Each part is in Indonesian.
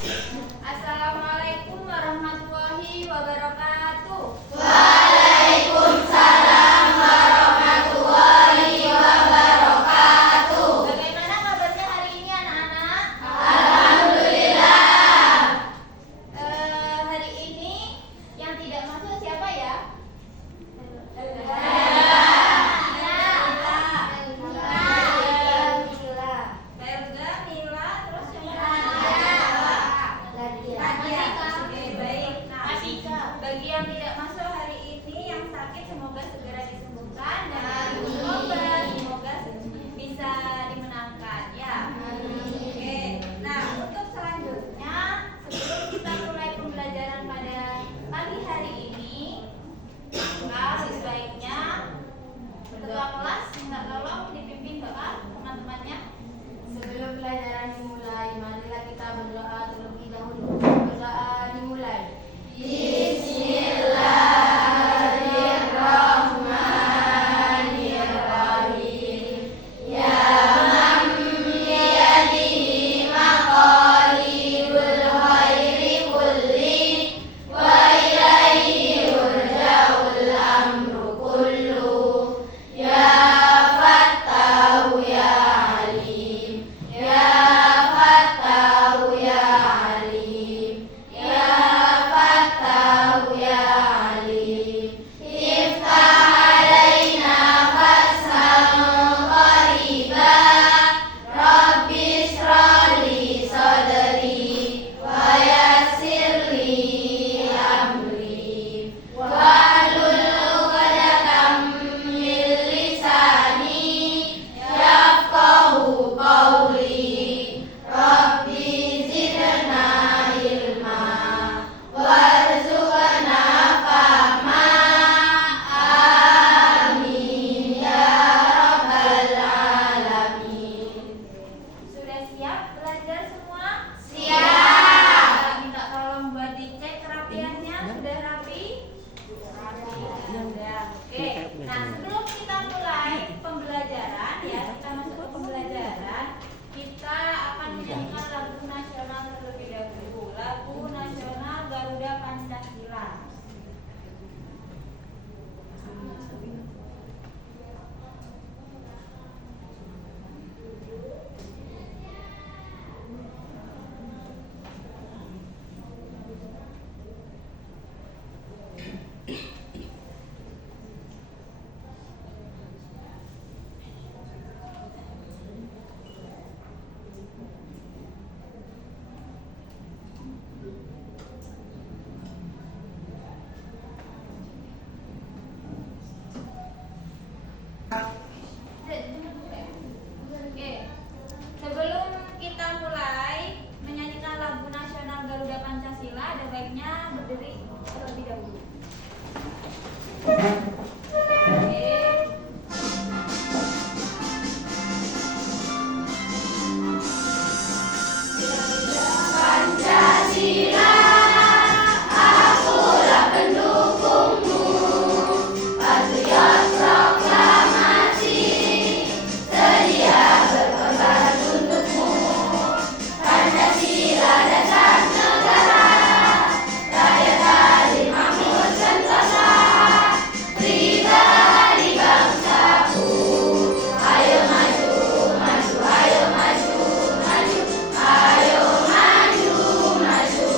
Assalamualaikum warahmatullahi wabarakatuh. Waalaikumsalam warahmatullahi wabarakatuh. Bagaimana kabarnya hari ini anak-anak? Alhamdulillah. Hari ini yang tidak masuk siapa ya? Helga, Mila, terus yang Nadia. Oke, baik. Nah, bagi yang tidak masuk hari ini, yang sakit semoga segera disembuhkan dan yang semoga bisa dimenangkan ya. Oke. Nah, untuk selanjutnya sebelum kita mulai pembelajaran pada pagi hari ini, maka sebaiknya ketua kelas minta tolong dipimpin doa teman-temannya. Sebelum pelajaran dimulai, marilah kita berdoa terlebih dahulu. Berdoa dimulai. Bismillahirrahmanirrahim. Ya man biyadihi maqalidul khairi kulli wa ilaihi yurja'ul amru kullu. Ya Fattahu ya Alim. Ya Fattahu ya Alim. Ya Fattahu ya Alim. Iftah alaina fathan qariba. Rabbi ishrah li sadri wa yassir li amri wahlul 'uqdatam min lisani yafqahu qawli. Rabbi zidna ilma warzuqna fahma. Amin ya rabbal alamin. Sudah siap belajar semua? Siap. Minta tolong buat dicek kerapiannya. Sudah rapi? Sudah. Oke. Nah, sebelum kita mulai pembelajaran ya, kita masuk ke pembelajaran. Kita akan menyanyikan lagu nasional terlebih dahulu. Lagu nasional Garuda Pancasila. Oke. Sebelum kita mulai menyanyikan lagu nasional Garuda Pancasila, ada baiknya berdiri terlebih dahulu. Oke. Pancasila, akulah pendukungmu. Patriot proklamasi, sedia berkorban untukmu. Pancasila dasar negara, rakyat adil makmur sentosa, pribadi bangsaku. Ayo maju, maju, ayo maju, maju, ayo maju, maju.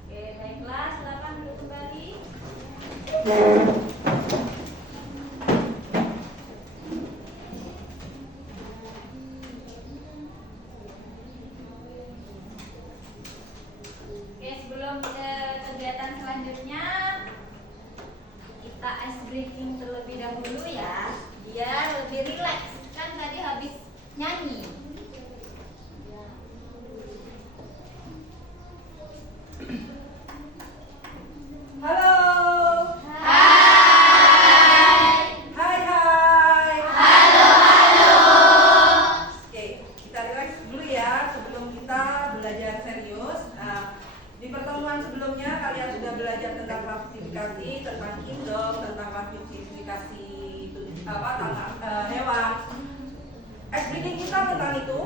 Oke, baiklah, silakan duduk kembali. Oke, sebelum kegiatan selanjutnya, kita ice breaking terlebih dahulu ya, biar lebih rileks. Kan tadi habis nyanyi. Halo. Hai. Hai hai. Halo, halo. Oke, kita relax dulu ya sebelum kita belajar serius. Di pertemuan sebelumnya kalian sudah belajar tentang klasifikasi, tentang induk, tentang klasifikasi tentang hewan. Ice breaking kita tentang itu.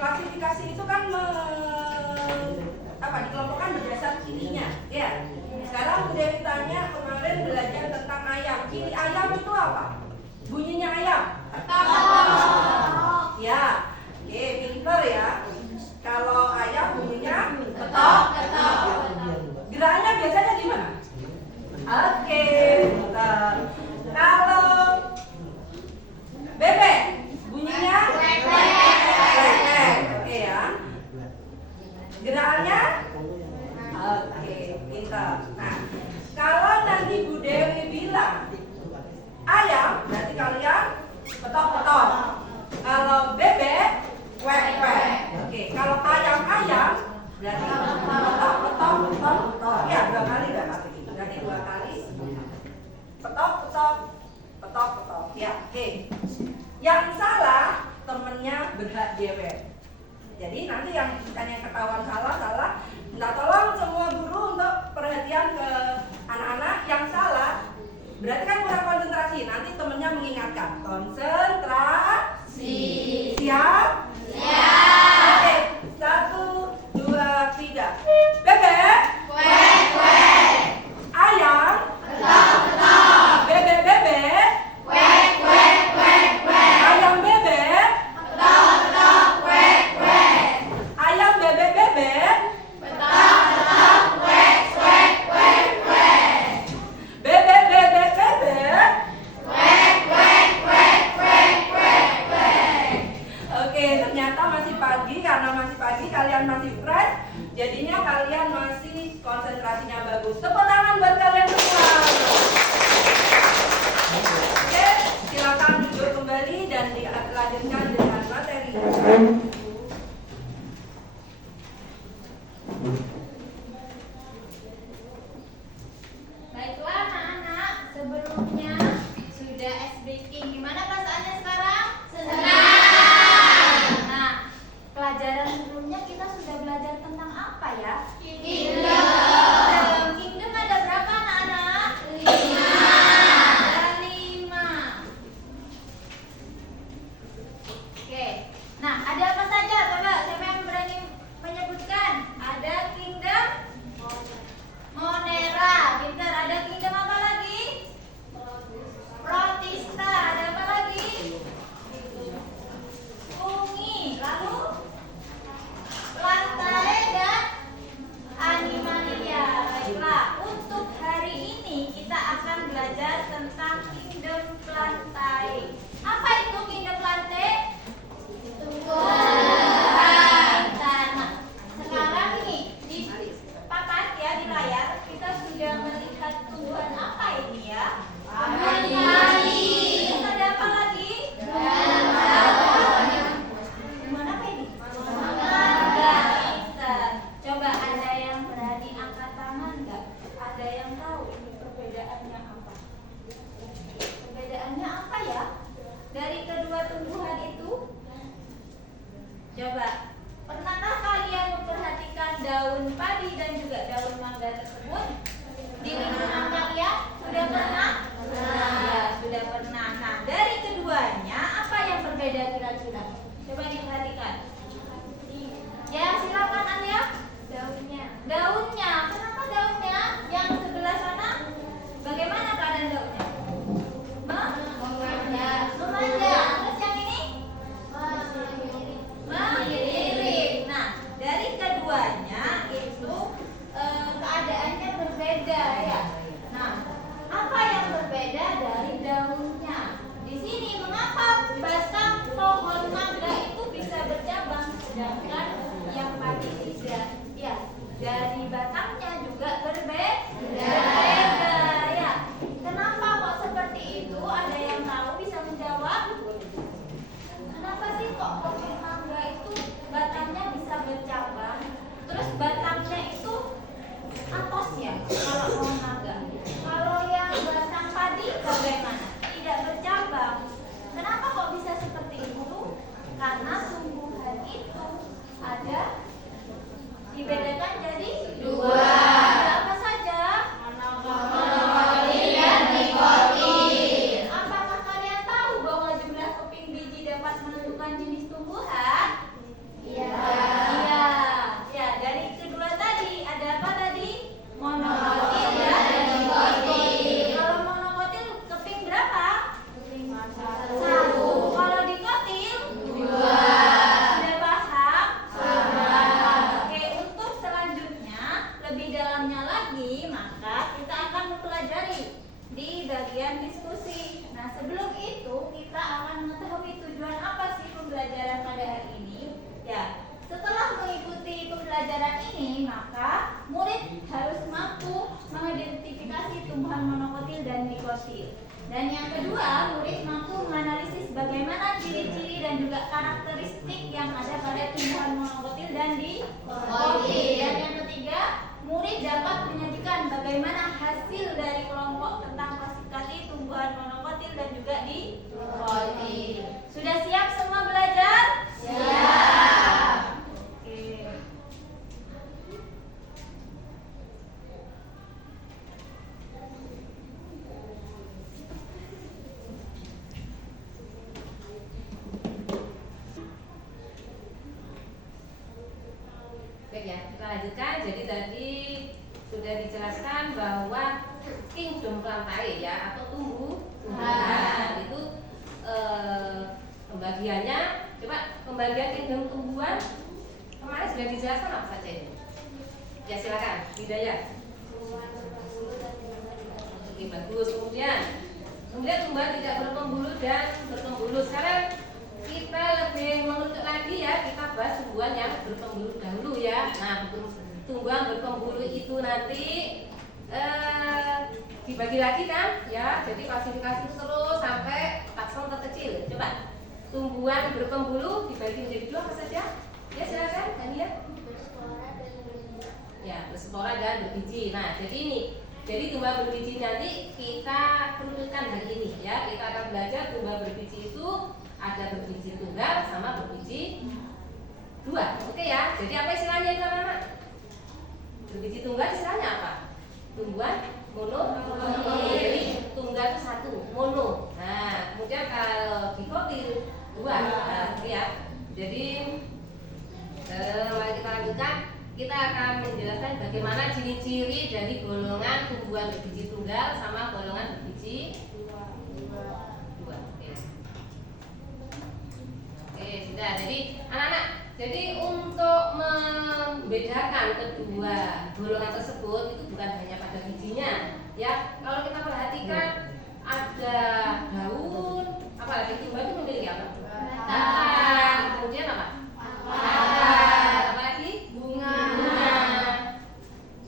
klasifikasi itu kan dikelompokkan berdasar cirinya, ya. Sekarang Bu Dewi tanya, kemarin belajar tentang ayam. Ciri ayam itu apa? Bunyinya ayam? Ya, oke, pinter ya. Kalau ayam bunyinya ketok. Gerakannya biasanya gimana? Oke, pinter. Kalau bebek bunyinya kwek. Oke ya. Gerakannya oke, pinter. Nah, kalau nanti Bu Dewi bilang ayam, berarti kalian petok-petok. Kalau bebek, kwek. Oke, kalau ayam, berarti petok. Ya, 2 kali. Berarti 2 kali. Petok. Ya, oke. Yang salah, temennya berhak dewek. Jadi nanti yang ketahuan salah. Minta tolong semua guru untuk perhatian ke anak-anak yang salah. Berarti kan kurang konsentrasi. Nanti temennya mengingatkan. Konsentrasi. Siap? Oke. 1, 2, 3. Bebek. Kwek. Ayam. Petok. Bebek. Kwek. Ayam bebek. Petok. Kwek. Ayam bebek. Petok. Kwek. Bebek. Kwek. Oke, ternyata masih pagi. Karena masih pagi, kalian masih fresh. Jadinya kalian masih konsentrasinya bagus. Tepuk tangan buat kalian semua. Oke, silakan duduk kembali dan dilanjutkan dengan materi. Baiklah anak-anak, sebelumnya sudah ice breaking. Gimana perasaannya sekarang? Senang. Nah, pelajaran sebelumnya kita sudah belajar tentang apa ya? Kingdom ada berapa anak-anak? 5. Ada 5. Oke. Nah, ada apa saja? Coba siapa yang berani menyebutkan? Ada kingdom Monera, pintar. Ada kingdom apa lagi? Protista. Ada apa lagi? Fungi. Lalu Plantae dan Animalia. Baiklah, untuk hari ini kita akan belajar tentang kingdom Plantae. Apa itu kingdom Plantae? Tumbuhan. Nah, sekarang ini di papan ya, di layar kita sudah melihat tumbuhan apa ini ya? Terus ada apa lagi? Tumbuhan apa ini? Mangga. Pintar. Coba ada yang berani angkat tangan nggak? Ada yang tahu ini perbedaannya apa? Perbedaannya apa ya? Dari kedua tumbuhan itu? Coba, pernahkah kalian memperhatikan daun padi dan juga daun mangga tersebut di lingkungan kalian? Sudah pernah? Ya, sudah pernah. Nah, dari keduanya apa yang berbeda kira-kira? Coba diperhatikan. Ya, silakan Alia. Daunnya. Kenapa daunnya? Yang sebelah sana, bagaimana keadaan daunnya? Memanjang. Terus yang ini? Mengelirik. Nah, dari keduanya itu keadaannya berbeda ya. Nah, apa yang Baik ya, kita lanjutkan. Jadi tadi sudah dijelaskan bahwa kingdom plantae ya atau tumbuhan itu pembagiannya. Coba pembagian kingdom tumbuhan kemarin sudah dijelaskan apa saja ini? Ya silakan, Hidayah. Oke, bagus. Kemudian tumbuhan tidak berpembuluh dan berpembuluh. Sekarang kita lebih mengerucut lagi ya, kita bahas tumbuhan yang berpembuluh dahulu ya. Nah, tumbuhan berpembuluh itu nanti dibagi lagi kan ya, jadi klasifikasi terus sampai takson terkecil. Coba tumbuhan berpembuluh dibagi menjadi dua apa saja? Ya silakan, Dania. Ya, berspora dan berbiji. Nah, jadi ini. Jadi tumbuhan berbiji nanti kita kerucutkan hari ini ya. Kita akan belajar tumbuhan berbiji itu ada berbiji tunggal sama berbiji dua. Oke ya. Jadi apa istilahnya itu anak-anak? Berbiji tunggal istilahnya apa? Tumbuhan mono. Jadi tunggal itu satu, mono. Nah, kemudian kalau dikotil dua. Nah, ya. Jadi mari kita lanjutkan. Kita akan menjelaskan bagaimana ciri-ciri dari golongan tumbuhan berbiji tunggal sama golongan berbiji dua. Oke, sudah. Jadi anak-anak, jadi untuk membedakan kedua golongan tersebut itu bukan hanya pada bijinya, ya. Kalau kita perhatikan ada daun, apalagi tumbuhan itu memiliki apa? Batang. Kemudian apa? Akar. Apalagi? Bunga.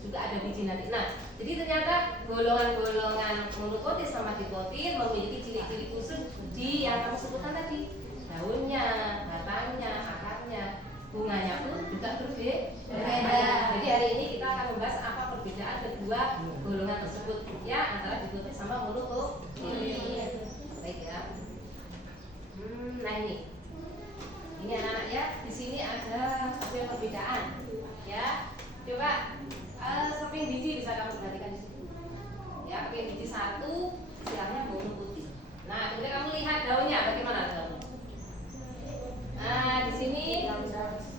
Juga ada biji nanti. Nah, jadi ternyata golongan-golongan monokotil sama dikotil memiliki ciri-ciri khusus di yang kamu sebutkan tadi. Daunnya, batangnya, akarnya, bunganya pun juga berbeda. Jadi hari ini kita akan membahas apa perbedaan kedua golongan tersebut ya, antara dikotil sama monokotil. Baik ya. Nah ini anak-anak ya, di sini ada satu yang perbedaan ya. Coba keping biji bisa kamu perhatikan di sini. Ya, keping biji satu istilahnya monokotil. Nah, kemudian kamu lihat daunnya bagaimana daun? Nah, di sini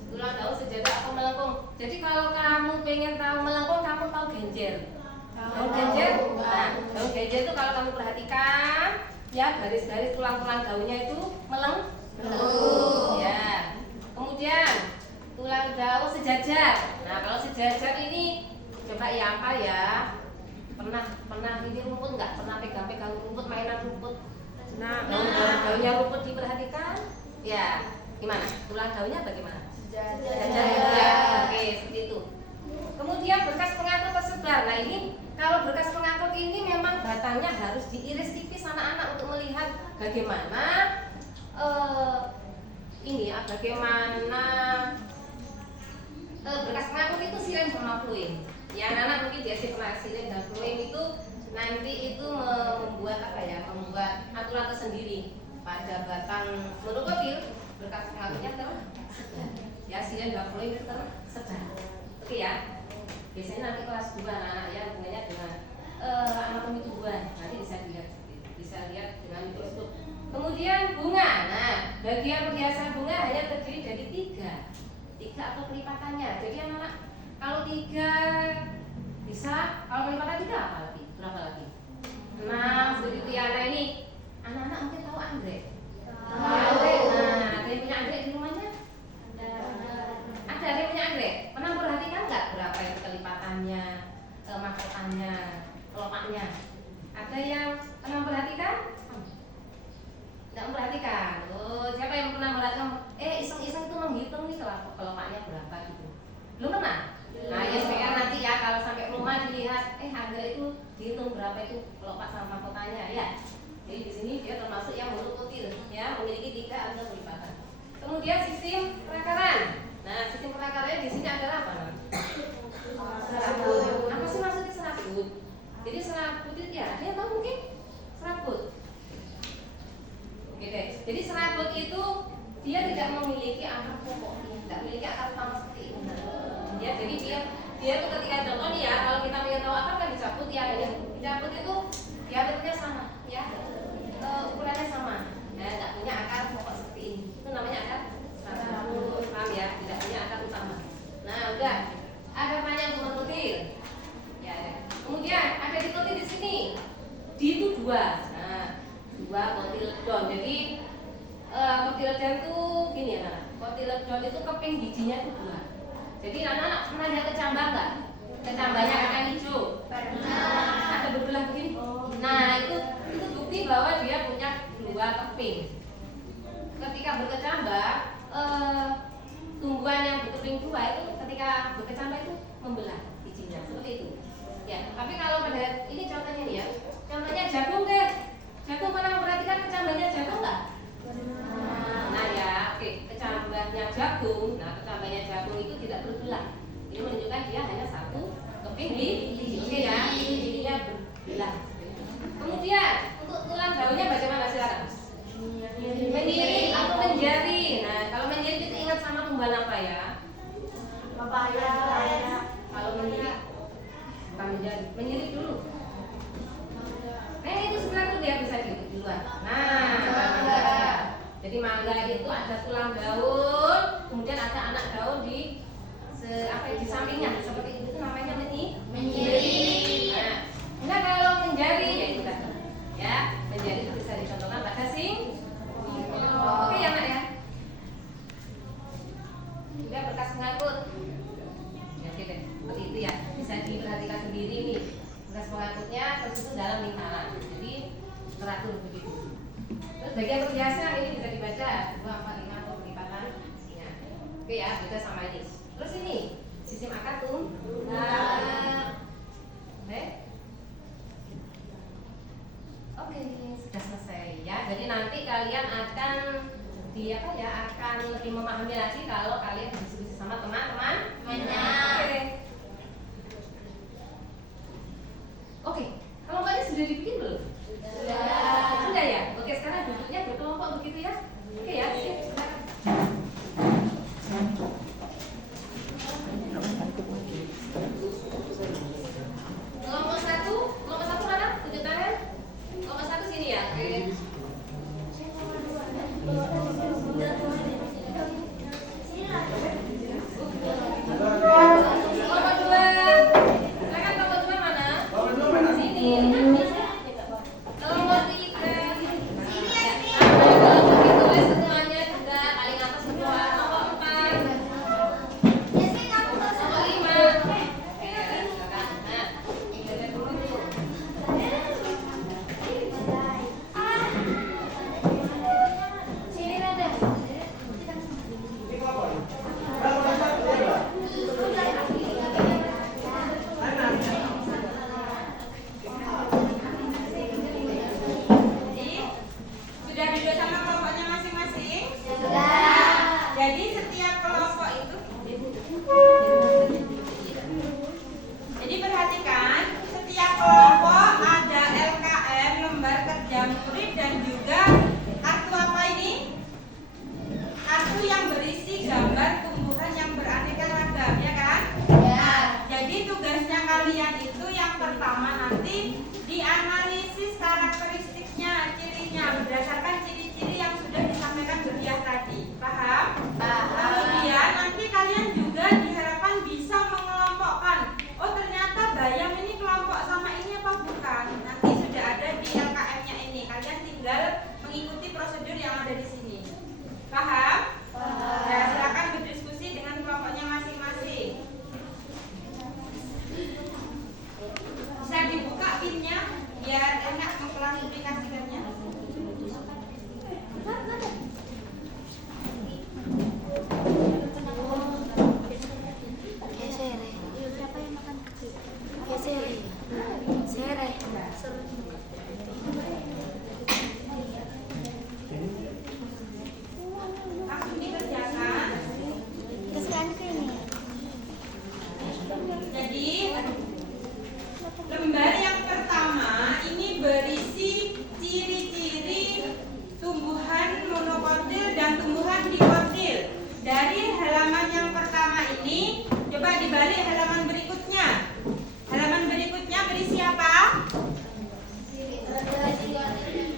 tulang daun sejajar atau melengkung. Jadi kalau kamu pengen tahu melengkung, kamu tahu genjer. Daun genjer? Nah, daun genjer itu kalau kamu perhatikan ya, garis-garis tulang-tulang daunnya itu melengkung. Ya. Kemudian tulang daun sejajar. Nah, kalau sejajar ini coba ya apa ya? Pernah ini rumput nggak? Pernah pegang-pegang rumput, mainan rumput? Nah, daunnya rumput diperhatikan. Ya, gimana? Tulang daunnya bagaimana? Sejajar ya. Oke, seperti itu. Kemudian berkas pengangkut tersebar. Nah, ini kalau berkas pengangkut ini memang batangnya harus diiris tipis anak-anak untuk melihat bagaimana bagaimana berkas pengangkut itu silen sama fluim. Ya, anak-anak mungkin biasa pernah silen dan fluim itu nanti itu membuat apa ya? Membuat aturan tersendiri pada batang monokotil. Berkas pengangkutnya tersebar. Ya, silen dan fluim itu tersebar. Oke ya. Biasanya nanti kelas 2 anak-anak ya hubungannya dengan anatomi tumbuhan. Nanti bisa lihat dengan mikroskop. Kemudian bunga. Nah, bagian perhiasan bunga hanya terdiri dari tiga atau kelipatannya. Jadi anak-anak, kalau 3 bisa, kalau kelipatan 3 apa lagi? Berapa lagi? 6 seperti itu ya. Nah, ini anak-anak mungkin tahu anggrek. Tahu. Nah, ada yang punya anggrek di rumahnya? Ada yang punya anggrek. Pernah perhatikan nggak berapa itu kelipatannya, mahkotannya, kelopaknya? Ada yang pernah perhatikan? Nggak memperhatikan. Oh, siapa yang pernah memperhatikan? Iseng-iseng itu menghitung nih kelopaknya berapa gitu. Belum pernah? Nah, ya sekarang nanti ya kalau sampai rumah dilihat, anggrek itu dihitung berapa itu kelopak sama mahkotanya ya. Jadi di sini dia termasuk yang monokotil ya, memiliki 3 atau kelipatan. Kemudian sistem perakaran. Nah, sistem perakarannya di sini adalah apa? Serabut. Apa sih maksudnya serabut? Jadi serabut itu ya, ada yang tahu mungkin? Serabut. Oke deh. Jadi serabut itu dia tidak memiliki akar pokok, tidak memiliki akar utama seperti ini. Ya, jadi dia tuh ketika contoh nih ya, kalau kita ingin tahu akar kan dicabut ya, dicabut itu diameternya sama, ya, ukurannya sama. Nah, tidak punya akar pokok seperti ini. Itu namanya akar serabut, paham ya? Tidak punya akar utama. Nah, udah. keping bijinya itu 2. Jadi anak-anak pernah lihat kecambah nggak? Kecambahnya kacang hijau. Ada berbelah begini. Nah itu bukti bahwa dia punya 2 keping. Ketika berkecambah, tumbuhan yang berkeping 2 itu ketika berkecambah itu membelah bijinya seperti itu. Ya, tapi kalau pada ini contohnya nih ya, contohnya jagung deh. Jagung pernah memperhatikan kecambahnya jagung nggak? Nah ya, oke, kecambahnya jagung. Nah, kecambahnya jagung itu tidak berbelah. Ini menunjukkan dia hanya 1 keping biji. Oke ya, bijinya berbelah. Kemudian untuk tulang daunnya bagaimana silakan? Menyirik atau menjari. Nah, kalau menjari kita ingat sama tumbuhan apa ya? Papaya. Kalau menyirik bukan menjari, menyirik dulu. Itu sebenarnya tuh dia bisa duluan. Nah, mangga. Jadi mangga itu ada tulang daun, kemudian ada anak daun di di sampingnya. Seperti itu namanya menyirik. Nah, kalau menjari ya itu tadi. Ya, menjari itu bisa dicontohkan pada sing. Oke ya, Nak ya. Juga bekas pengangkut. Ya, oke deh. Seperti itu ya. Bisa diperhatikan sendiri nih. Bekas pengangkutnya terus itu dalam lingkaran. Jadi teratur begitu. Terus bagian perhiasan ini bisa dibaca 2, 4, 5 atau pelipatan. Ya. Oke ya, beda sama ini. Terus ini sistem akad Oke, sudah selesai ya. Jadi nanti kalian akan akan lebih memahami lagi kalau kalian berdiskusi sama teman-teman. Oke. Kelompoknya sudah dibikin belum? Sudah ya? Oke, sekarang duduknya berkelompok begitu ya? Oke ya, silakan. Kelompok satu mana? Tunjuk tangan. Kelompok 1 sini ya. Oke. Kelompok 2. Silakan kelompok 2 mana? Sini. Kelompok 3. Kelompok ditulis semuanya juga paling atas semua. Kelompok 4. Kelompok 5. Nah, ini dulu. Sini ada. Sudah duduk sama kelompoknya masing-masing? Jadi setiap kelompok itu jadi perhatikan, setiap kelompok ada LKM, lembar kerja murid, dan juga kartu apa ini? Kartu yang berisi gambar tumbuhan yang beraneka ragam, ya kan? Ya. Jadi tugasnya kalian itu yang pertama nanti dianalisis karakteristiknya, cirinya berdasarkan ciri-ciri yang sudah disampaikan Budiah tadi. Paham? Kemudian nanti kalian juga diharapkan bisa mengelompokkan. Oh, ternyata bayam ini kelompok sama ini apa bukan? Nanti sudah ada di LKM-nya ini. Kalian tinggal mengikuti prosedur yang ada di sini. Paham? Ya, silakan berdiskusi dengan kelompoknya masing-masing. Bisa dibuka pinnya biar enak mengklasifikasikannya. Langsung dikerjakan. Jadi lembar yang pertama ini berisi ciri-ciri tumbuhan monokotil dan tumbuhan dikotil. Dari halaman yang pertama ini, coba dibalik halaman berikutnya. Halaman berikutnya berisi apa?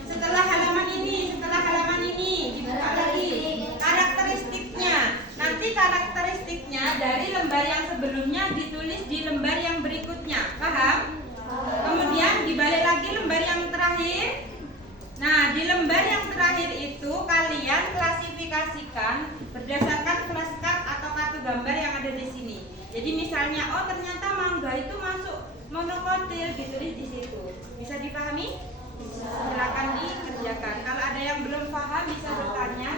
Setelah halaman ini dibuka lagi karakteristiknya. Nanti karakteristiknya dari lembar yang sebelumnya ditulis di lembar yang berikutnya. Paham? Kemudian dibalik lagi lembar yang terakhir. Nah, di lembar yang terakhir itu kalian klasifikasikan berdasarkan flashcard atau kartu gambar yang ada di sini. Jadi misalnya, oh ternyata mangga itu masuk monokotil, ditulis di situ. Bisa dipahami? Silakan dikerjakan. Kalau ada yang belum paham bisa bertanya.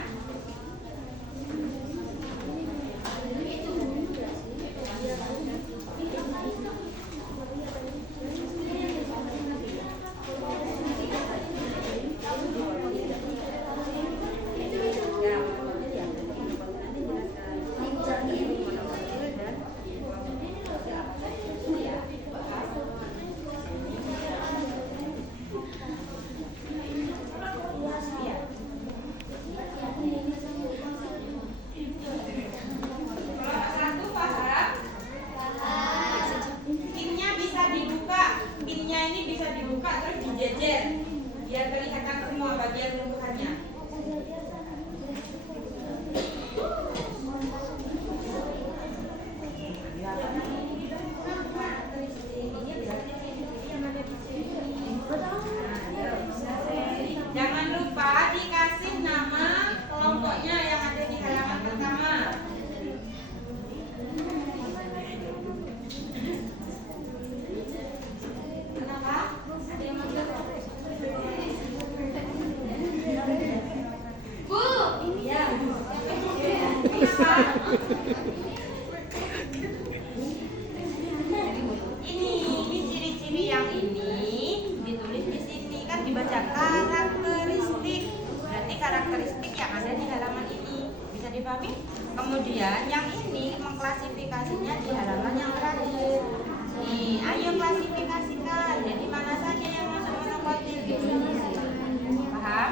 Biar kelihatan semua bagian runtuhannya. Jangan lupa dikasih nama kelompoknya yang ada di halaman pertama. Kenapa? Ada yang manggil? Bu, iya. Ini ciri-ciri yang ini ditulis di sini kan dibaca karakteristik. Berarti karakteristik yang ada di halaman ini bisa dipahami. Kemudian yang ini mengklasifikasinya di halaman yang terakhir. Nih, ayo klasifikasikan. Jadi mana saja yang masuk monokotil gitu. Paham?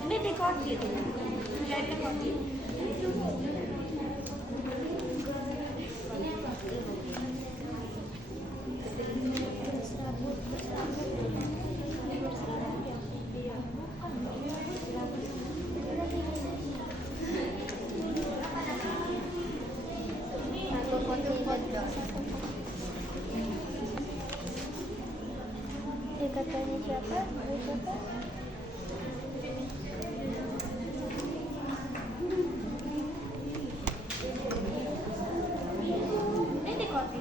Ini dekodit. Ya, dekodit. Katanya siapa? Siapa? Ini kopi.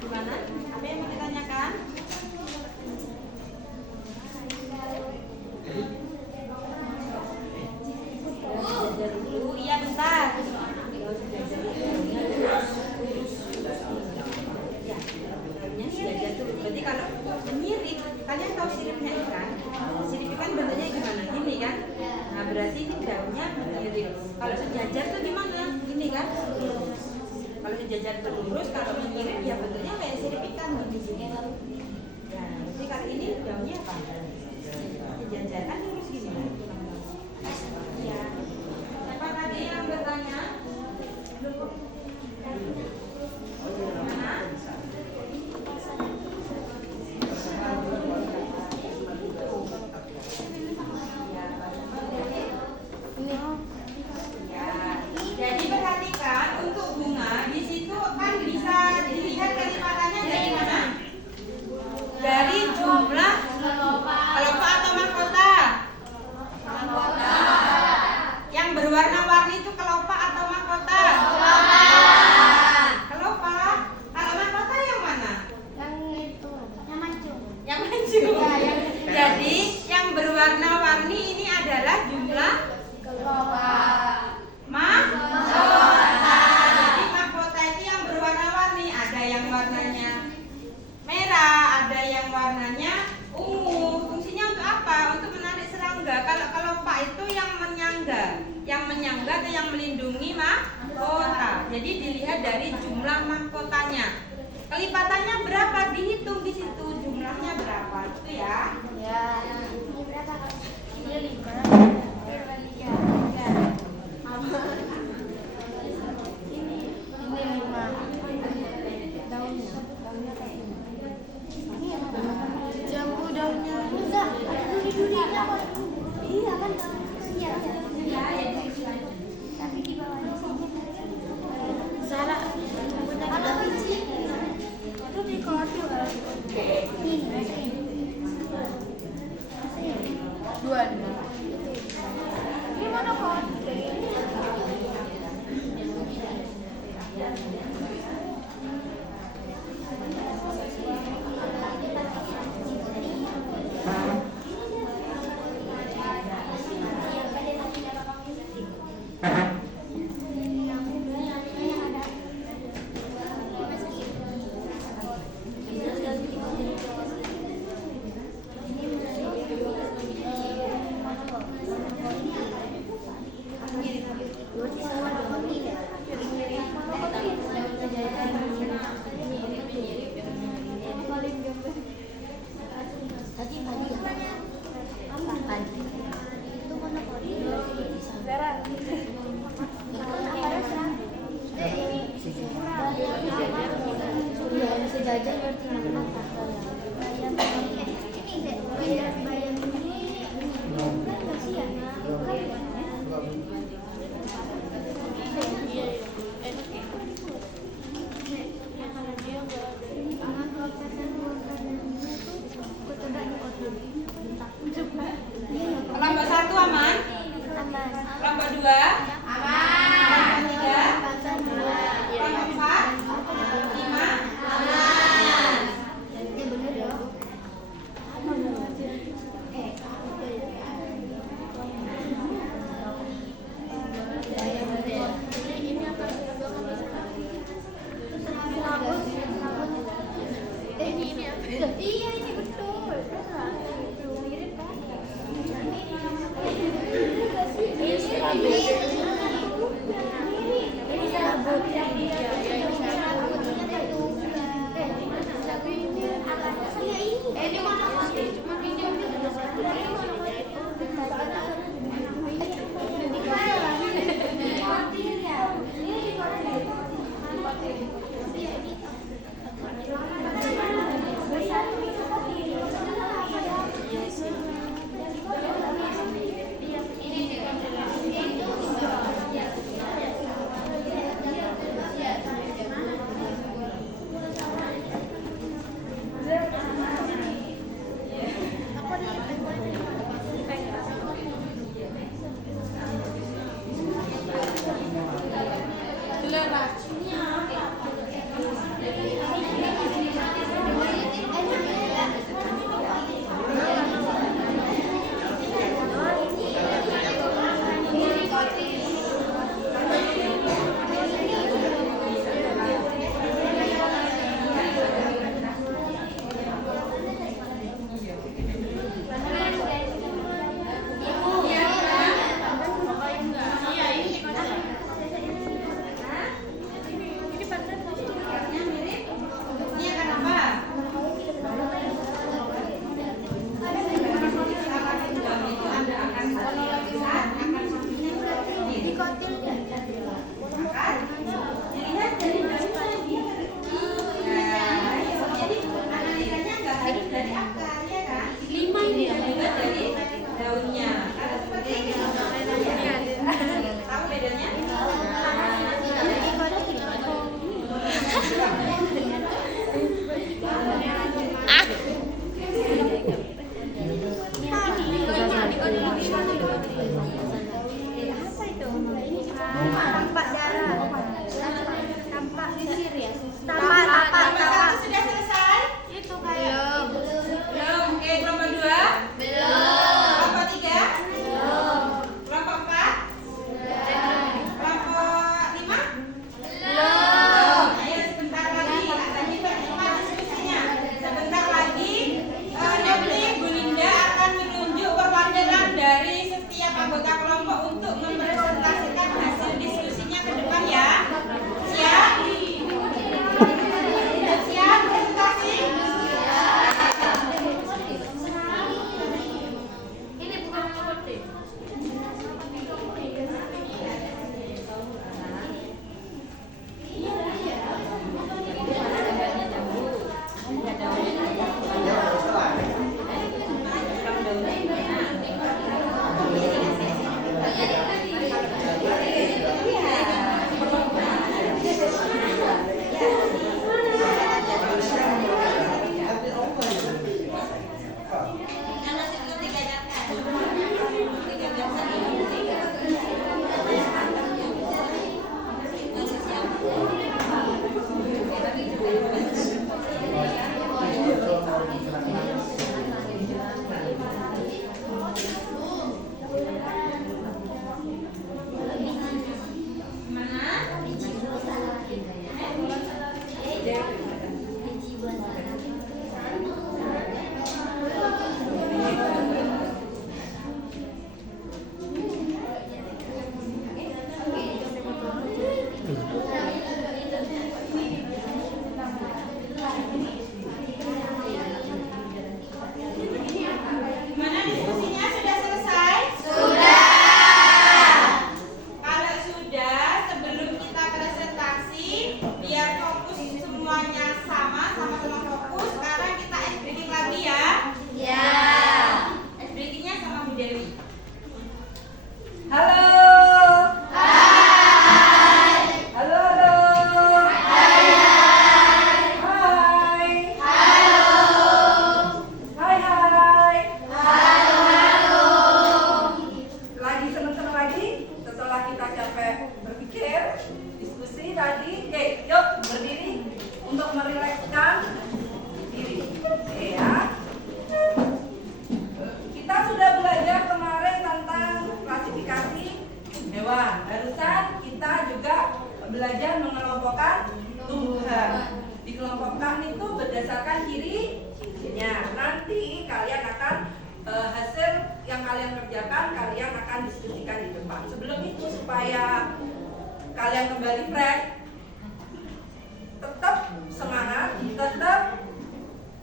Gimana? Ada yang mau ditanyakan? Dulu, iya bentar. Ya, benarnya sejajar dulu. Berarti kalau menyirip, kalian tahu siripnya ikan? Sirip ikan bentuknya gimana? Gini kan? Nah, berarti ini daunnya menyirip. Kalau sejajar tuh gimana? Gini kan? Kalau sejajar itu lurus, kalau menyirip ya bentuknya kayak sirip ikan di sini. Ya, berarti kali ini daunnya apa? Sejajar kan lurus gini. Ya. Siapa tadi yang bertanya? Mana? Jadi perhatikan untuk bunga di situ kan bisa dilihat dari matanya dari mana? Dari jumlah kelompok atau mahkota. Mahkota. Jadi mahkota itu yang berwarna-warni. Ada yang warnanya merah, ada yang warnanya ungu. Fungsinya untuk apa? Untuk menarik serangga. Kalau kelopak itu yang menyangga atau yang melindungi mahkota. Jadi dilihat dari jumlah mahkotanya. Kelipatannya berapa? Dihitung di situ jumlahnya berapa itu ya. Ya. Ini berapa? Ini 5. Ini 5. Daunnya kayak ini. Ini apa? Jambu daunnya. Enggak, duri-durinya kok. Iya kan? Iya. Tapi di bawahnya Sarah punya biji. Itu di kode. Dua. Ini mana kode? Sejajar berarti mana? Kelompok 1 aman? Kelompok 2? Aman. Kelompok 3? Kelompok 4? 5? Iya ini betul. Mirip kan? Ini serabut. Ini mana masih? Cuma ini Dewi. Halo. Halo, halo. Hai. Lagi seneng-seneng lagi setelah kita capek berpikir, diskusi tadi. Yuk berdiri untuk merilekskan diri. Ya. Kita sudah belajar kemarin tentang klasifikasi hewan. Barusan kita juga belajar mengelompokkan tumbuhan. Dikelompokkan itu berdasarkan ciri-cirinya. Nanti kalian akan hasil yang kalian kerjakan kalian akan diskusikan di depan. Sebelum itu supaya kalian kembali fresh, tetap semangat, tetap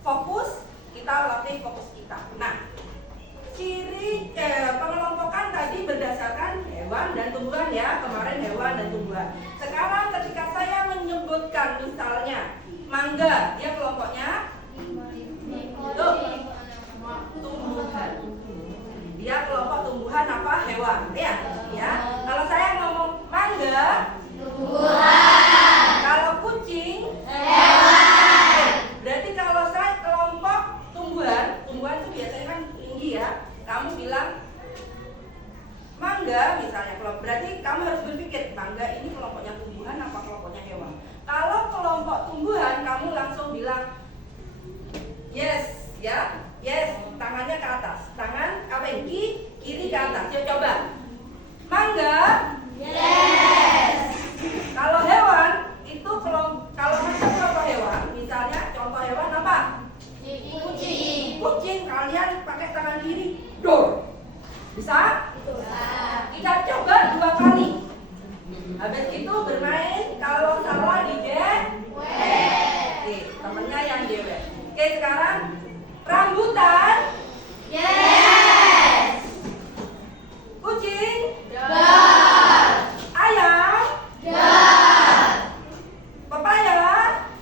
fokus, kita latih fokus kita. Nah, ciri pengelompokan tadi berdasarkan hewan dan tumbuhan ya, kemarin hewan dan tumbuhan. Sekarang ketika saya menyebutkan misalnya mangga, dia kelompoknya tuh, tumbuhan. Dia kelompok tumbuhan apa hewan ya? Ya. Kalau saya ngomong mangga, tumbuhan. Kalau kucing, hewan. Berarti kalau saya kelompok tumbuhan itu biasanya kan tinggi ya. Kamu bilang mangga misalnya, berarti kamu harus berpikir mangga ini kelompoknya tumbuhan apa kelompoknya hewan. Kalau kelompok tumbuhan kamu langsung bilang yes ya, yes, tangannya ke atas, tangan apa ini kiri ke atas. Yuk coba mangga, yes. Kalau hewan itu kalau masuk kelompok hewan, misalnya contoh hewan apa? Kucing, kalian pakai tangan kiri, dor. Bisa? Kita coba 2 kali. Habis itu bermain, kalau salah dijewer. Oke, temennya yang jewer. Oke, sekarang rambutan. Yes. Kucing. Dor. Ayam. Dor. Pepaya.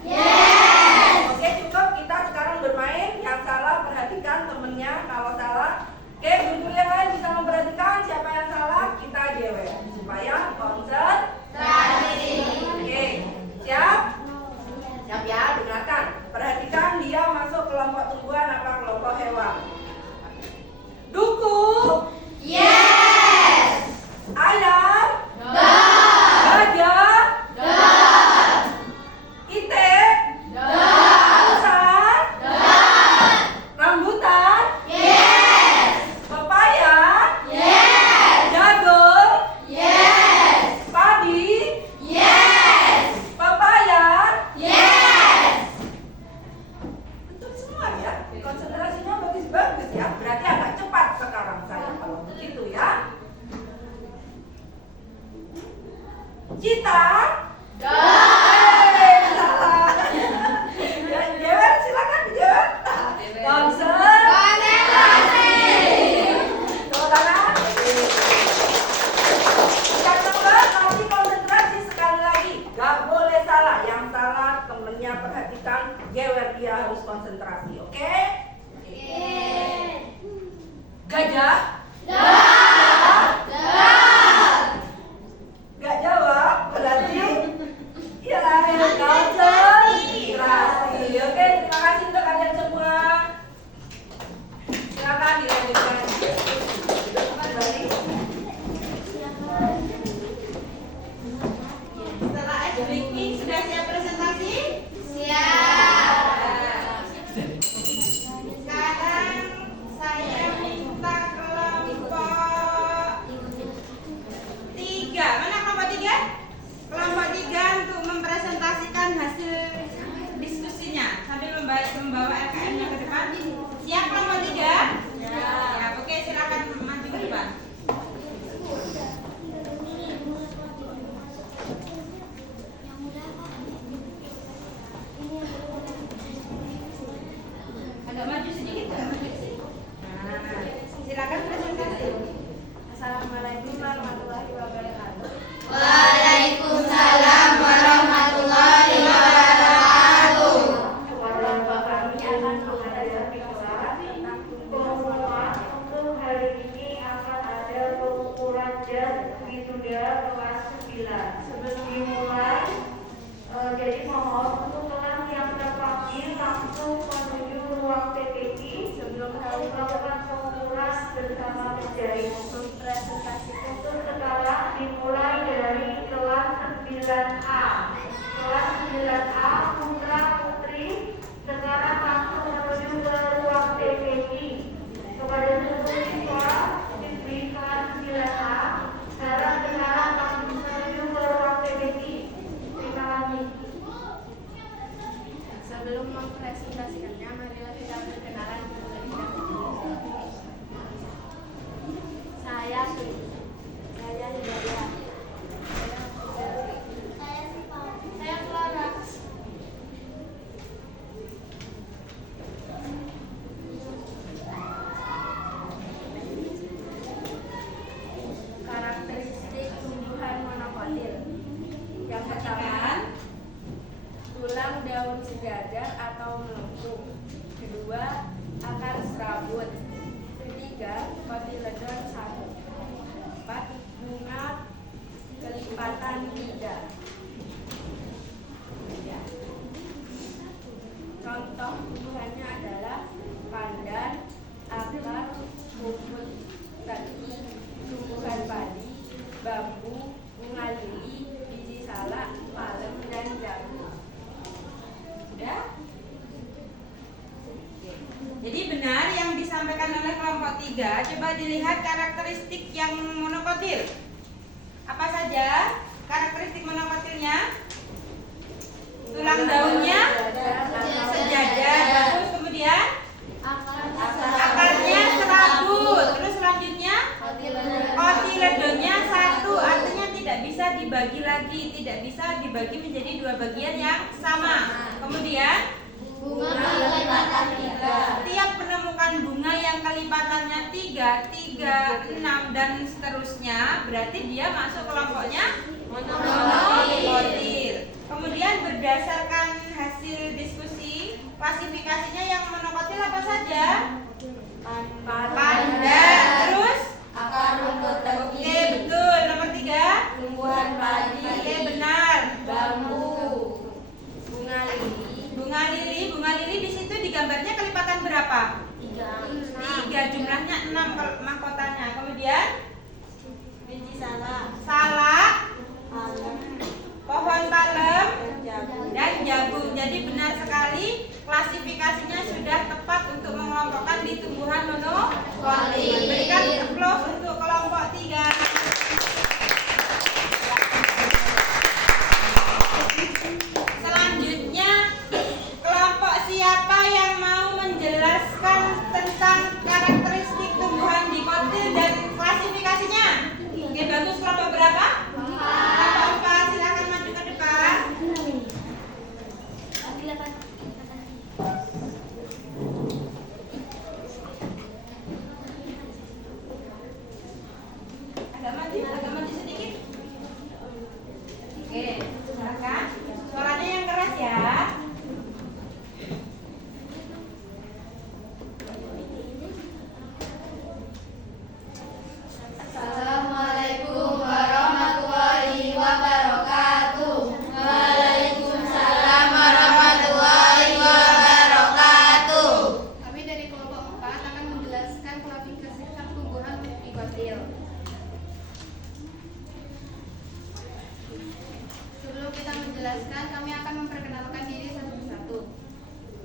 Yes. Oke, cukup. Kita sekarang bermain. Yang salah perhatikan temennya. Kalau salah, oke, guru yang lain bisa memperhatikan siapa yang salah. Kita jewer supaya konsentrasi. Oke, siap? Siap ya, dengarkan. Perhatikan dia masuk kelompok tumbuhan apa kelompok hewan. Duku. Yes. Ayam. Dor. Gajah. Dor. Itik. Dor. Usang. Dor. Rambutan. Yes. Pepaya. Yes. Jagung. Yes. Padi. Yes. Pepaya. Yes. Betul semua ya. Konsentrasinya bagus-bagus ya. Berarti agak cepat sekarang saya kalau begitu ya. Cita. Salah. Ya, jewer, silakan jewer. Konsentrasi. Tepuk tangan. Yang nomor nanti konsentrasi sekali lagi. Gak boleh salah. Yang salah temennya perhatikan. Jewer, dia harus konsentrasi. Oke? Gajah. Gak jawab. Berarti ya konsentrasi. Oke, terima kasih untuk kalian semua. Silakan dilanjutkan. Kembali. Setelah ice drinking sudah siap presentasi? Sekarang saya minta kelompok 3. Mana kelompok 3? Kelompok 3 untuk mempresentasikan hasil diskusinya sambil membawa LKM-nya ke depan. Siap kelompok 3? Ya, oke, silakan maju ke depan. Agak maju sedikit, agak maju sedikit. Nah, silakan presentasi. Assalamualaikum warahmatullahi wabarakatuh. Waalaikumsalam warahmatullahi wabarakatuh. Kelompok kami akan menghadapi tentang tumbuhan. Untuk hari ini belajar wisuda kelas 9. Sebelum dimulai, jadi mohon untuk kelas yang terpanggil langsung menuju ruang PPT sebelum kami melakukan pengukuran bersama menjadi presentasi. Untuk sekarang dimulai dari kelas 9A. Kelas 9A putra putri sekarang langsung menuju ke ruang PPT. Kepada seluruh siswa siswi kelas 9A, sekarang langsung menuju ke ruang PPT. Terima kasih. Sebelum mempresentasikannya, marilah kita perkenalan terlebih dahulu. Saya Hidayah. Saya Clara. Karakteristik tumbuhan monokotil. Yang pertama, tulang daun sejajar atau melengkung. Kedua, akar serabut. Ketiga, kotiledon 1. 4, bunga kelipatan 3. Contoh tumbuhannya adalah pandan, akar, rumput teki, tumbuhan padi, bambu, bunga lili, biji salak, palem, dan jagung. Sudah? Jadi benar yang disampaikan oleh kelompok 3. Coba dilihat karakteristik yang monokotil. Apa saja karakteristik monokotilnya? Tulang daunnya sejajar, bagus. Kemudian akarnya serabut. Terus selanjutnya kotiledonnya 1, artinya tidak bisa dibagi lagi, tidak bisa dibagi menjadi 2 bagian yang sama. Kemudian Bunga kelipatan 3. tiap menemukan bunga yang kelipatannya 3, 6 dan seterusnya, berarti dia masuk kelompoknya monokotil. Kemudian berdasarkan hasil diskusi, klasifikasinya yang monokotil apa saja? Pandan. Terus Akar rumput teki. oke, betul. Nomor 3, Tumbuhan padi. oke, benar. Bambu. Bunga lili. Bunga lili di situ digambarnya kelipatan berapa? 3, jumlahnya 6 mahkotanya. Kemudian Biji salak. salak, Palem. pohon palem, Jagung. dan jagung. Jadi benar sekali, klasifikasinya sudah tepat untuk mengelompokkan di tumbuhan monokotil. Berikan applause untuk kelompok 3. Selanjutnya, kelompok siapa yang mau menjelaskan tentang karakteristik tumbuhan dikotil dan klasifikasinya? Oke, bagus. Kelompok berapa? 4. Silakan maju ke depan. Agak maju sedikit. Oke, silakan. Suaranya yang keras ya. Assalamualaikum warahmatullahi wabarakatuh. Waalaikumsalam warahmatullahi wabarakatuh. Kami dari kelompok 4 akan menjelaskan klasifikasi tumbuhan dikotil. Sebelum kita menjelaskan, kami akan memperkenalkan diri satu persatu.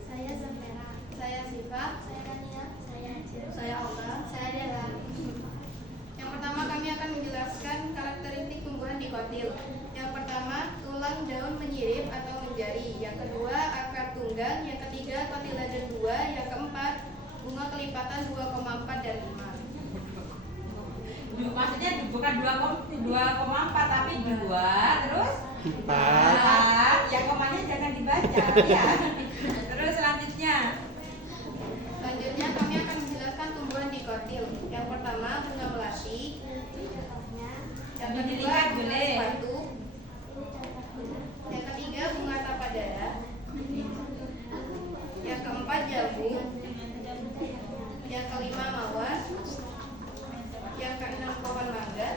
Saya Zafera. Saya Siva. Saya Dania. Saya Acil. Saya Olga. Saya Dela. Yang pertama kami akan menjelaskan karakteristik tumbuhan dikotil. Yang pertama, tulang daun menyirip atau menjari. Yang kedua, akar tunggang. Yang ketiga, kotiledon 2. Yang keempat, bunga kelipatan 2,4 dan 5. Maksudnya bukan 2,4 tapi 2 terus 4. Yang komanya jangan dibaca ya. Terus selanjutnya. Selanjutnya kami akan menjelaskan tumbuhan dikotil. Yang pertama, bunga melati. Yang kedua, Dilihat bunga boleh. sepatu. Yang ketiga, bunga tapadara. Yang keempat, jambu. Yang kelima, mawar. Yang keenam, pohon mangga.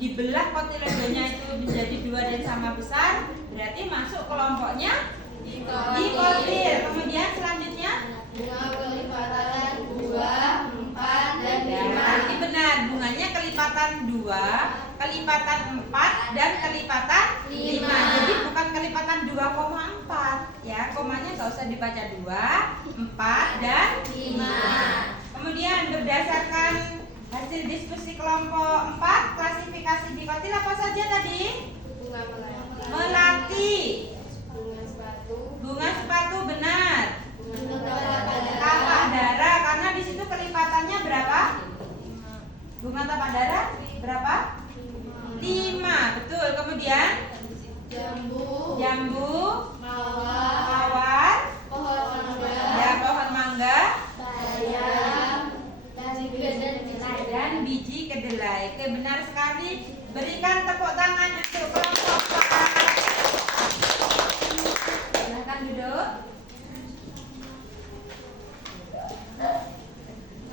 dibelah kotiledonya itu menjadi 2 dan sama besar, berarti masuk kelompoknya dikotil. Kemudian selanjutnya Bunga kelipatan 2, 4, dan 5. berarti benar, bunganya kelipatan 2, kelipatan 4, dan kelipatan 5. Jadi bukan kelipatan 2,4 ya, komanya nggak usah dibaca 2, 4, dan 5. Kemudian berdasarkan hasil diskusi kelompok 4, klasifikasi dikotil apa saja tadi? Bunga Melati, bunga sepatu, bunga sepatu benar, tapak tapak dara karena di situ kelipatannya berapa? Bunga tapak dara berapa? 5, betul. Kemudian jambu, jambu, mawar, mawar, pohon mangga, ya pohon mangga, bayam, dan biji kedelai. Oke, benar sekali. Berikan tepuk tangan untuk kelompok 4. Silakan duduk.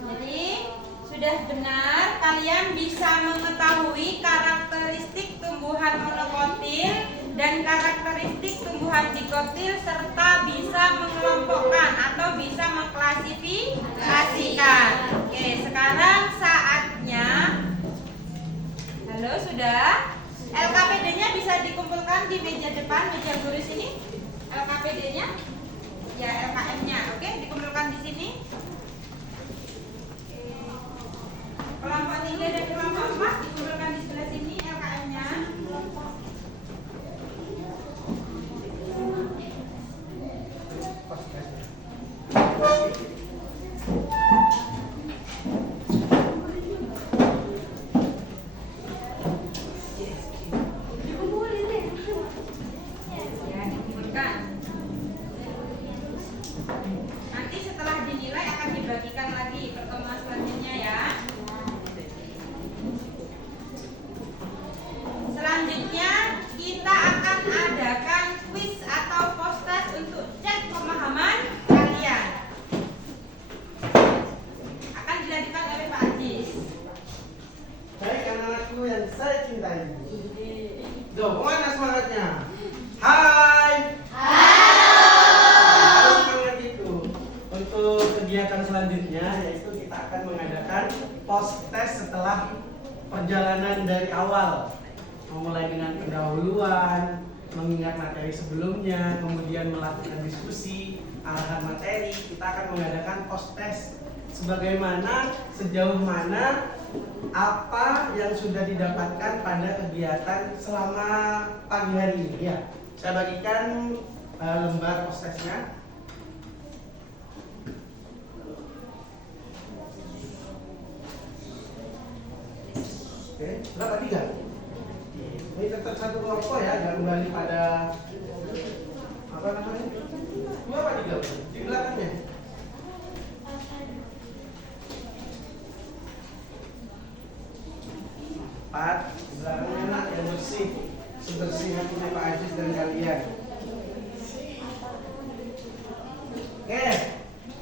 Jadi sudah benar, kalian bisa mengetahui karakteristik tumbuhan monokotil dan karakteristik tumbuhan dikotil serta bisa mengelompokkan atau bisa mengklasifikasikan. Oke, sekarang saatnya. Halo, sudah? LKPD-nya bisa dikumpulkan di meja depan, meja guru sini. LKPD-nya, ya LKM-nya, oke, dikumpulkan di sini. Kelompok 3 dan kelompok 4 dikumpulkan di sebelah sini LKM-nya. Ya, dikumpulkan. Nanti setelah dinilai akan dibagikan lagi pertemuan selanjutnya ya. Selanjutnya kita akan adakan kuis atau post-test untuk cek pemahaman kalian. Akan dilakukan oleh Pak Ajis. Baik anak-anakku yang saya cintai. Duh, kemana semangatnya? Hai. Harus semangat itu. Untuk kegiatan selanjutnya yaitu kita akan mengadakan post-test setelah perjalanan dari awal. Memulai dengan pendahuluan, mengingat materi sebelumnya, kemudian melakukan diskusi, arahan materi. Kita akan mengadakan post-test sebagaimana sejauh mana apa yang sudah didapatkan pada kegiatan selama pagi hari ini ya. Saya bagikan lembar post-testnya. Oke, berapa 3? Ini tetap satu kelompok ya, nggak kembali pada apa namanya? 2 apa 3? Di belakangnya. 4, di belakangnya nak yang bersih, sebersih hatinya Pak Ajis dan kalian. Oke,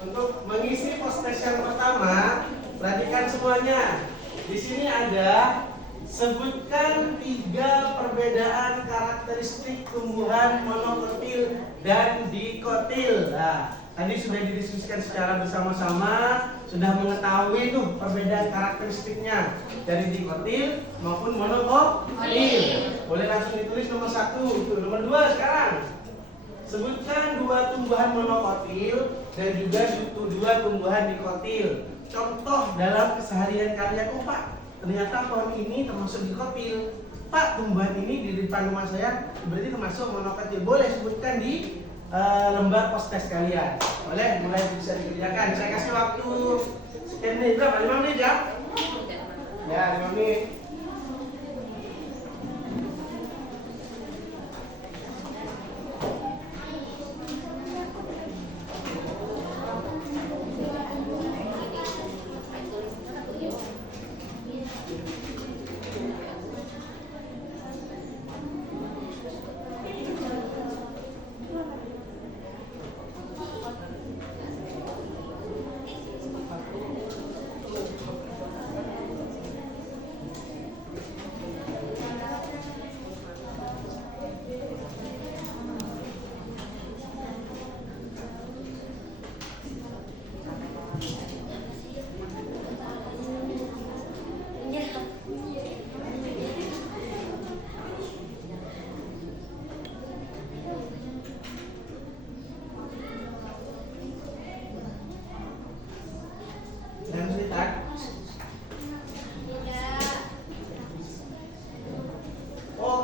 untuk mengisi post-test yang pertama, perhatikan semuanya. Di sini ada sebutkan 3 perbedaan karakteristik tumbuhan monokotil dan dikotil. Nah, tadi sudah didiskusikan secara bersama-sama, sudah mengetahui tuh perbedaan karakteristiknya dari dikotil maupun monokotil. Boleh langsung ditulis nomor 1. Tuh, nomor 2 sekarang. Sebutkan 2 tumbuhan monokotil dan juga 2 tumbuhan dikotil. Contoh dalam keseharian kalian, oh Pak, ternyata pohon ini termasuk dikotil. Pak, tumbuhan ini di depan rumah saya berarti termasuk monokotil. Boleh sebutkan di lembar post-test kalian. Boleh, mulai bisa dikerjakan. Saya kasih waktu sekian menit, berapa? 5 menit ya? Ya, 5 menit.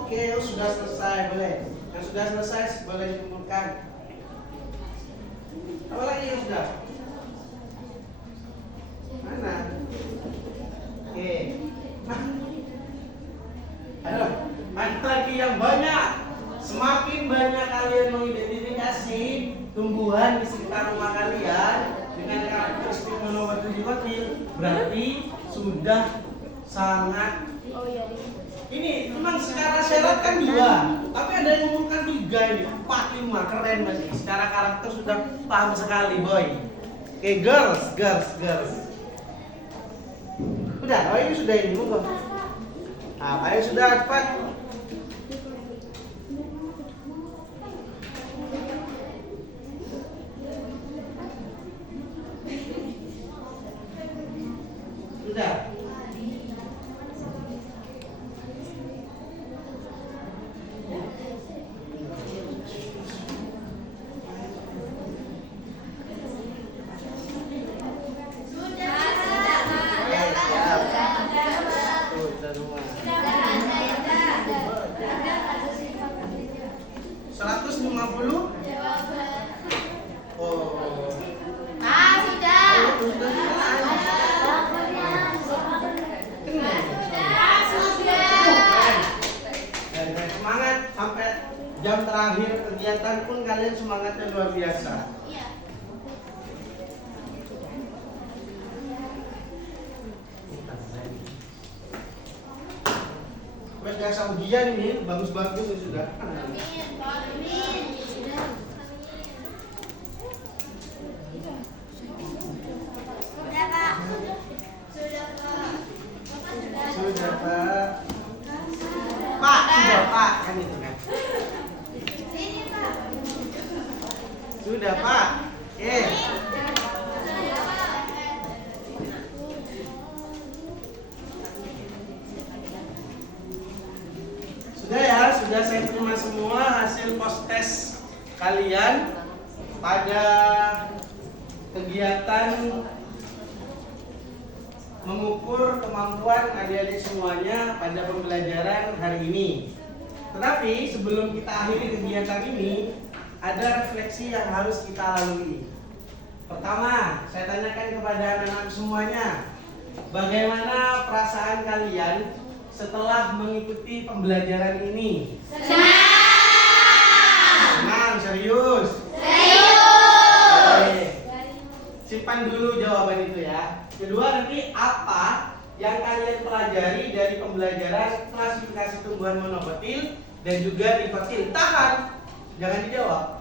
Oke, sudah selesai, boleh. Yang sudah selesai boleh dikumpulkan. Apa lagi yang sudah? Mana? Oke. Nah. Ayo, ada lagi yang banyak. Semakin banyak kalian mengidentifikasi tumbuhan di sekitar rumah kalian dengan karakteristik monokotil, berarti sudah sangat. Ini memang secara syarat kan 2, tapi ada yang mengumpulkan 3 ini, 4, 5, keren masih. Secara karakter sudah paham sekali, boy. Oke, girls. Udah, oh ini sudah ini, monggo. Nah, ayo sudah cepat. Sudah. Jam terakhir kegiatan pun kalian semangatnya luar biasa. Iya. Wes jasa ujian ini bagus-bagus sudah. Sudah Pak. Pak, sudah Pak, kan itu kan. Sudah Pak. Oke. Sudah ya, sudah saya terima semua hasil post test kalian pada kegiatan mengukur kemampuan adik-adik semuanya pada pembelajaran hari ini. Tetapi sebelum kita akhiri kegiatan ini, ada refleksi yang harus kita lalui. Pertama, saya tanyakan kepada anak-anak semuanya, bagaimana perasaan kalian setelah mengikuti pembelajaran ini? Senang, serius? Oke. Simpan dulu jawaban itu ya. Kedua, nanti apa yang kalian pelajari dari pembelajaran klasifikasi tumbuhan monokotil dan juga dikotil? Tahan, jangan dijawab.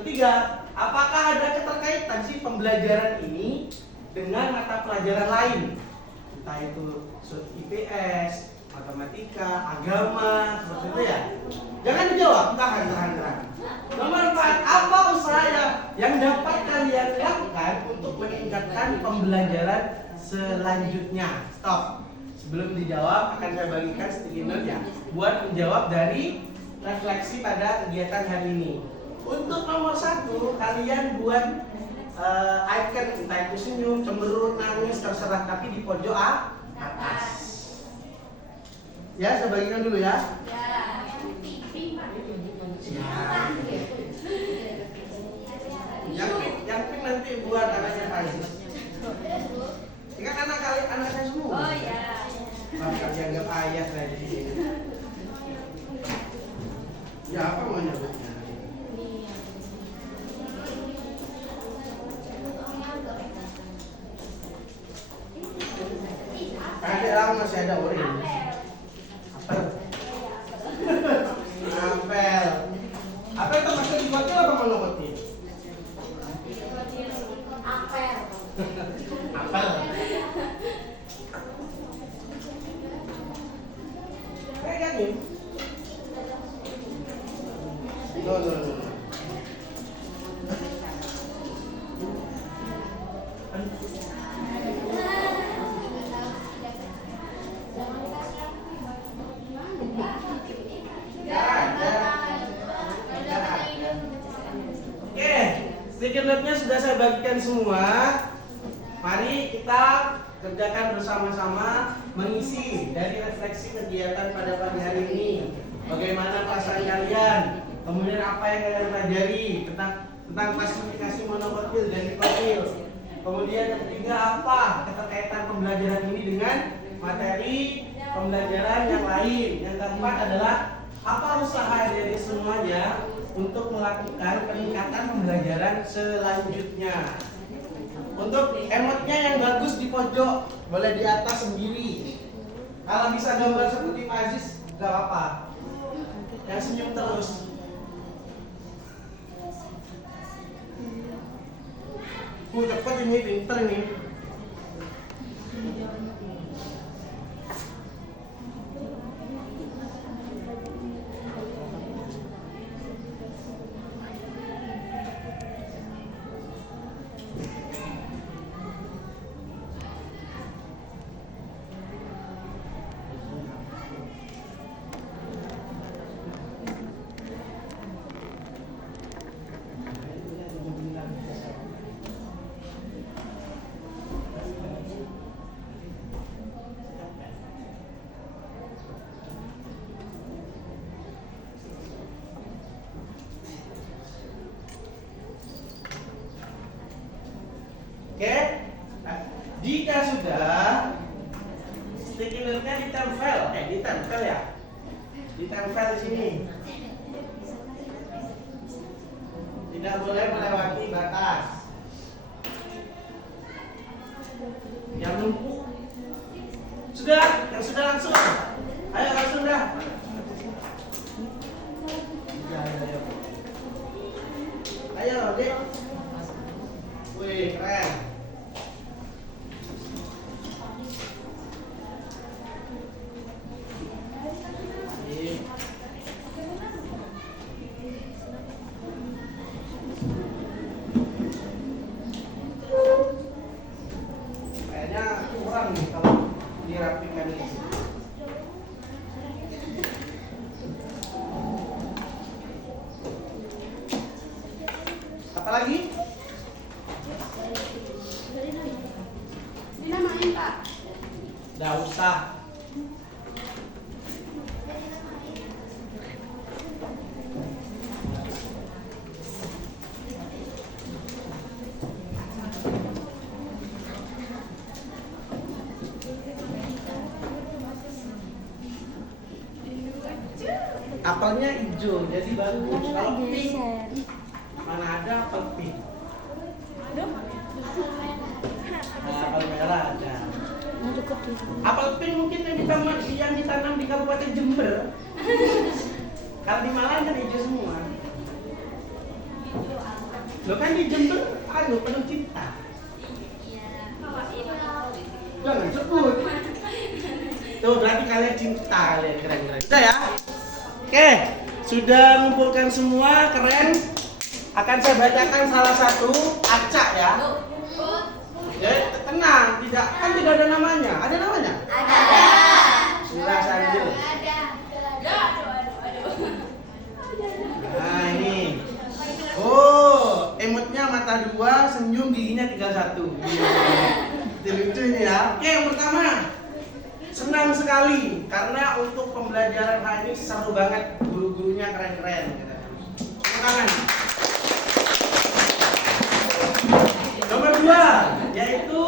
Ketiga, apakah ada keterkaitan sih pembelajaran ini dengan mata pelajaran lain? Entah itu IPS, matematika, agama, seperti itu ya. Jangan dijawab, tahan. Nomor 4, apa usaha yang dapat kalian lakukan untuk meningkatkan pembelajaran selanjutnya? Stop. Sebelum dijawab akan saya bagikan sticky note ya, buat menjawab dari refleksi pada kegiatan hari ini. Untuk nomor 1, kalian buat icon, entah itu senyum, cemberut, nangis, terserah, tapi di pojok atas. Ya, saya bagikan dulu ya. Yang pink nanti buat anaknya Faiz. Ini kan anak saya semua. Oh ya. Maka dianggap ayah saya di sini. Ya, apa mau nyebutnya? Ada lama masih ada orang. Apel. Apel termasuk dikotil apa monokotil? Apel. Kayak gini. No. Sticky note-nya sudah saya bagikan semua. Mari kita kerjakan bersama-sama mengisi dari refleksi kegiatan pada pagi hari ini. apa yang kalian pelajari tentang klasifikasi monokotil dan dikotil. Kemudian yang ketiga, apa keterkaitan pembelajaran ini dengan materi pembelajaran yang lain. Yang keempat adalah apa usaha dari semuanya untuk melakukan peningkatan pembelajaran selanjutnya. Untuk emotnya yang bagus di pojok, boleh di atas sendiri. Kalau bisa gambar seperti Pak Aziz, gak apa-apa. Yang senyum terus. Cepat ini, pinter ini. Oke, jika sudah sticky note-nya ditempel ya, ditempel di sini. Tidak boleh melewati batas. Yang numpuk sudah, yang sudah langsung. Ayo langsung dah. Ayo, Dek. Wih, keren. Kayaknya kurang nih kalau dirapikan ini. Apa lagi? Dinamain Pak. Nggak usah. Apelnya hijau, jadi bagus. Kalau pink, mana ada apel pink? Nah, apel merah ada. Apel pink mungkin yang ditanam di Kabupaten Jember. Kalau di Malang kan hijau semua. Lo kan di Jember, penuh cinta. Jangan sebut. Tuh berarti kalian cinta, kalian keren-keren. Sudah ya? Oke, sudah ngumpulkan semua, keren. Akan saya bacakan salah satu acak ya. Ya, tenang, tidak ada namanya. Ada namanya? Ada. Sudah saya ambil. Nah ini. Oh, emotnya mata 2, senyum giginya 31. Lucu ini ya. Oke, yang pertama. Senang sekali karena untuk pembelajaran hari ini seru banget, guru-gurunya keren-keren. Tangan. Nomor 2 yaitu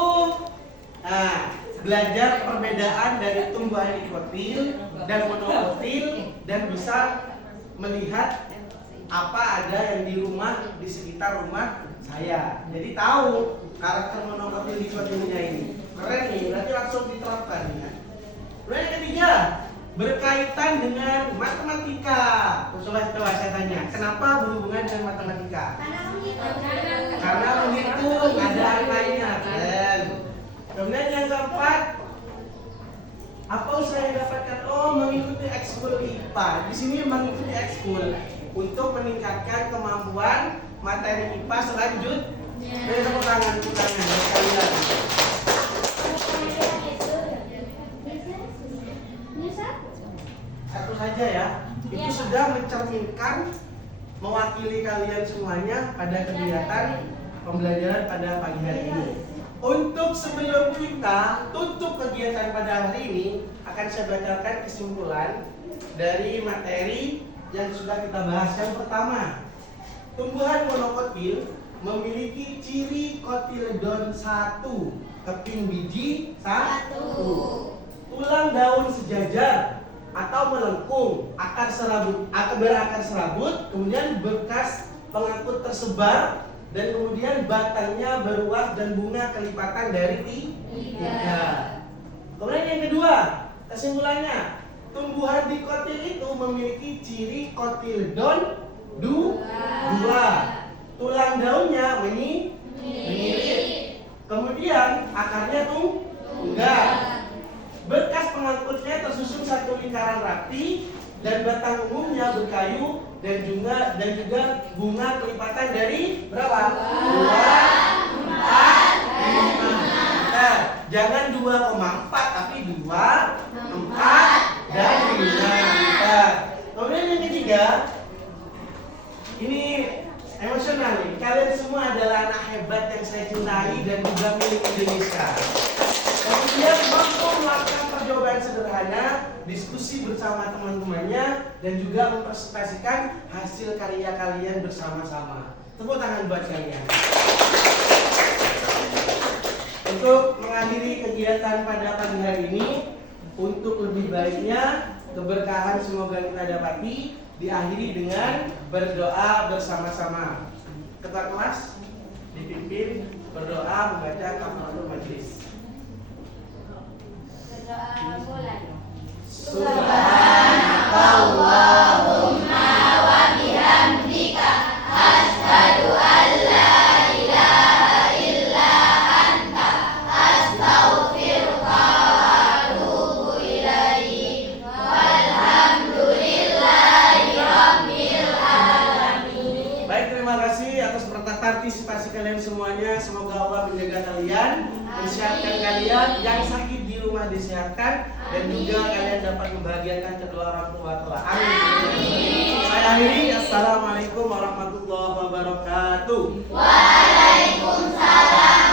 belajar perbedaan dari tumbuhan dikotil dan monokotil dan bisa melihat apa ada yang di rumah di sekitar rumah saya. Jadi tahu karakter monokotil dikotilnya ini. Keren nih, berarti langsung diterapkan ya. Yang ketiga, berkaitan dengan matematika. Coba saya tanya, kenapa berhubungan dengan matematika? Karena menghitung, ada angkanya. Kemudian yang keempat, apa usaha yang dapatkan? Oh, mengikuti ekskul IPA. Di sini mengikuti ekskul untuk meningkatkan kemampuan materi IPA selanjutnya. Tepuk tangan sekalian. Satu saja ya, itu sudah mencerminkan mewakili kalian semuanya pada kegiatan pembelajaran pada pagi hari ini. Untuk sebelum kita tutup kegiatan pada hari ini, akan saya bacakan kesimpulan dari materi yang sudah kita bahas. Yang pertama, tumbuhan monokotil memiliki ciri kotiledon 1, keping biji 1, tulang daun sejajar atau melengkung, akar serabut, berakar serabut, kemudian bekas pengangkut tersebar, dan kemudian batangnya beruas dan bunga kelipatan dari 3. Kemudian yang kedua, kesimpulannya, tumbuhan dikotil itu memiliki ciri kotiledon 2. Tulang daunnya menyirit. Kemudian akarnya tunggal. Bekas pengangkutnya tersusun satu lingkaran rapi dan batang umumnya berkayu dan juga bunga kelipatan dari berapa? 2, 4, 5. Nah, jangan 2,4 tapi 2, 4 dan 5. Nah, kemudian yang ketiga, ini emosional nih. Kalian semua adalah anak hebat yang saya cintai dan juga milik Indonesia. Kemudian mampu melakukan percobaan sederhana, diskusi bersama teman-temannya, dan juga mempresentasikan hasil karya kalian bersama-sama. Tepuk tangan buat kalian. Untuk mengakhiri kegiatan pada pagi hari ini, untuk lebih baiknya keberkahan semoga kita dapati, diakhiri dengan berdoa bersama-sama. Ketua kelas dipimpin berdoa membaca kafaratul majelis. Berdoa mulai. Subhanakallahumma wa bihamdika asyhadu an la ilaha illa anta astaghfiruka wa atubu ilaik. Walhamdulillahi rabbil alamin. Baik, terima kasih atas partisipasi kalian semuanya. Semoga Allah menjaga kalian, mensehatkan kalian, yang sakit di rumah disehatkan, dan juga kalian dapat membahagiakan kedua orang tua kelak. Amin. Saya akhiri. Assalamualaikum warahmatullahi wabarakatuh. Waalaikumsalam.